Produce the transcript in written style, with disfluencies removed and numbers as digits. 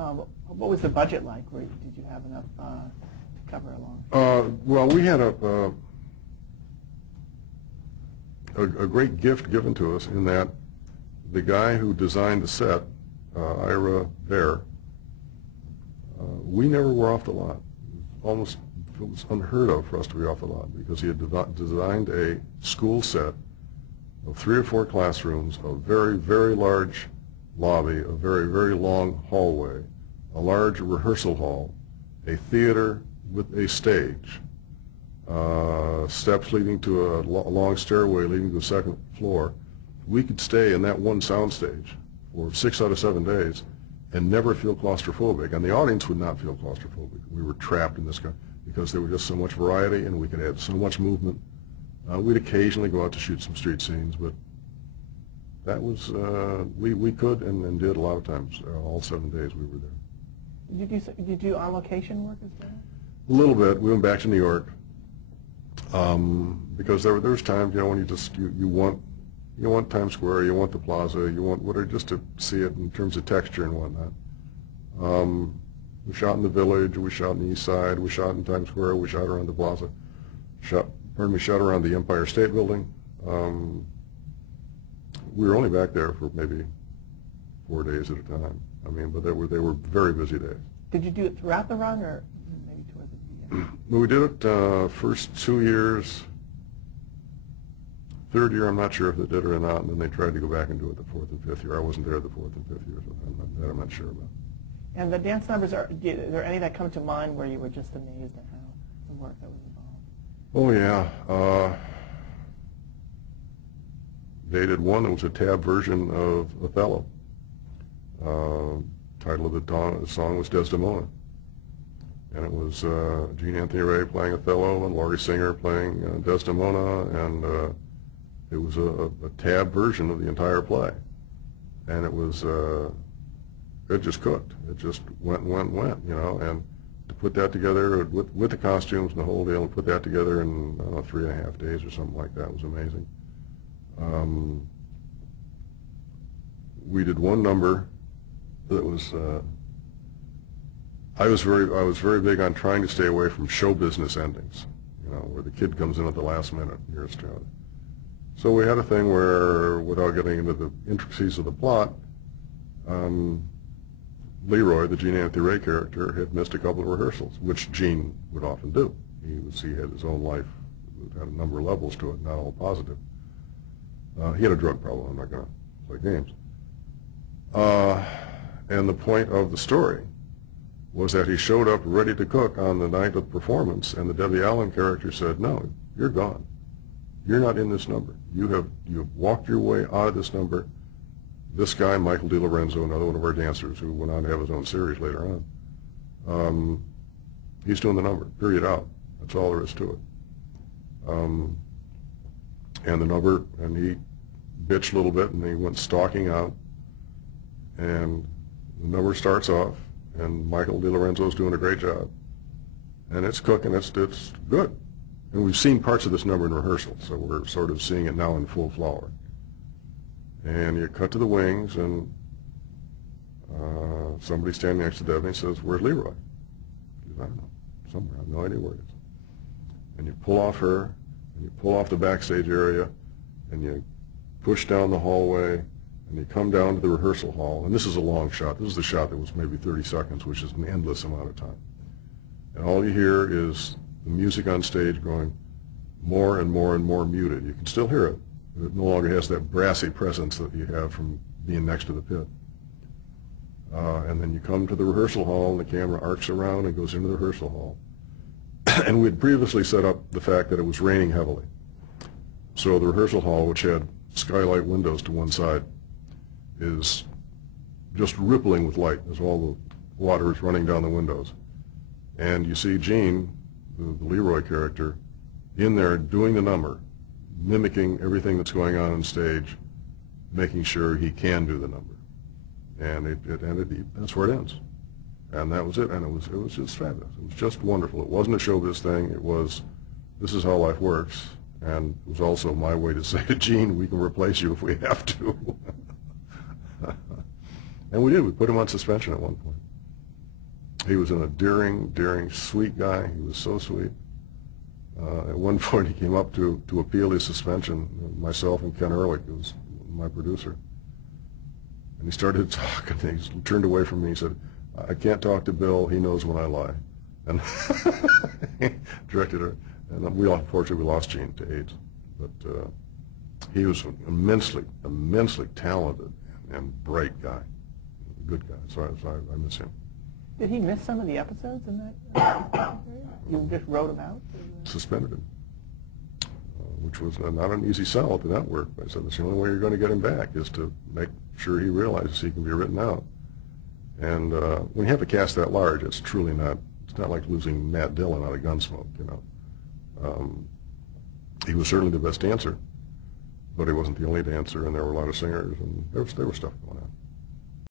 What was the budget like? Did you have enough to cover along? Well, we had a great gift given to us in that the guy who designed the set, Ira Bear, we never were off the lot. It was unheard of for us to be off the lot because he had designed a school set of 3 or 4 classrooms, a very, very large lobby, a very, very long hallway, a large rehearsal hall, a theater with a stage, steps leading to a long stairway leading to the 2nd floor. We could stay in that one soundstage for 6 out of 7 days and never feel claustrophobic, and the audience would not feel claustrophobic. We were trapped in this guy because there was just so much variety and we could add so much movement. We'd occasionally go out to shoot some street scenes, but that was, we could and did a lot of times. All 7 days we were there. Did you do on-location work as well? A little bit. We went back to New York because there was times, when you want Times Square, you want the Plaza, you want whatever, just to see it in terms of texture and whatnot. We shot in the Village, we shot in the East Side, we shot in Times Square, we shot around the Plaza, shot around the Empire State Building. We were only back there for maybe 4 days at a time. But they were very busy days. Did you do it throughout the run, or maybe toward the end? We did it first 2 years. 3rd year, I'm not sure if they did it or not, and then they tried to go back and do it the 4th and 5th year. I wasn't there the 4th and 5th year, so I'm not sure about. And the dance numbers, are there any that come to mind where you were just amazed at how the work that was involved? Oh, yeah. They did one that was a tab version of Othello. Title of the song was Desdemona. And it was Gene Anthony Ray playing Othello and Laurie Singer playing Desdemona, and it was a tab version of the entire play. And it was, it just cooked. It just went, and to put that together with the costumes and the whole deal, and put that together in, 3.5 days or something like that was amazing. We did one number that was, I was very big on trying to stay away from show business endings, where the kid comes in at the last minute, you're Australia. So we had a thing where, without getting into the intricacies of the plot, Leroy, the Gene Anthony Ray character, had missed a couple of rehearsals, which Gene would often do. He had his own life, it had a number of levels to it, not all positive. He had a drug problem, I'm not going to play games. And the point of the story was that he showed up ready to cook on the night of the performance, and the Debbie Allen character said, "No, you're gone. You're not in this number. You've walked your way out of this number." This guy, Michael DiLorenzo, another one of our dancers who went on to have his own series later on, he's doing the number, period, out. That's all there is to it. And the number, and he bitched a little bit, and he went stalking out, and the number starts off, and Michael DiLorenzo's doing a great job. And it's cooking, it's good. And we've seen parts of this number in rehearsal, so we're sort of seeing it now in full flower. And you cut to the wings, and somebody standing next to Debbie and says, "Where's Leroy?" She says, "I don't know, somewhere, I have no idea where it is." And you pull off her, and you pull off the backstage area, and you push down the hallway, and you come down to the rehearsal hall. And this is a long shot. This is the shot that was maybe 30 seconds, which is an endless amount of time. And all you hear is the music on stage growing more and more and more muted. You can still hear it, but it no longer has that brassy presence that you have from being next to the pit. And then you come to the rehearsal hall, and the camera arcs around and goes into the rehearsal hall. And we had previously set up the fact that it was raining heavily. So the rehearsal hall, which had skylight windows to one side, is just rippling with light as all the water is running down the windows. And you see Gene, the Leroy character, in there doing the number, mimicking everything that's going on stage, making sure he can do the number. And it ended, that's where it ends. And that was it, and it was just fabulous. It was just wonderful. It wasn't a showbiz thing, it was, this is how life works. And it was also my way to say to Gene, we can replace you if we have to. And we did, we put him on suspension at one point. He was an endearing, sweet guy. He was so sweet. At one point, he came up to appeal his suspension, myself and Ken Ehrlich, who was my producer. And he started talking. He turned away from me. He said, "I can't talk to Bill. He knows when I lie." And he directed her. And unfortunately, we lost Gene to AIDS. But he was an immensely talented and bright guy, good guy. So I miss him. Did he miss some of the episodes in that? You just wrote them out? Suspended him, which was not an easy sell at the network. I said, that's the only way you're going to get him back is to make sure he realizes he can be written out. And when you have a cast that large, it's truly not. It's not like losing Matt Dillon out of Gunsmoke, you know. He was certainly the best dancer, but he wasn't the only dancer, and there were a lot of singers, and there was stuff going on.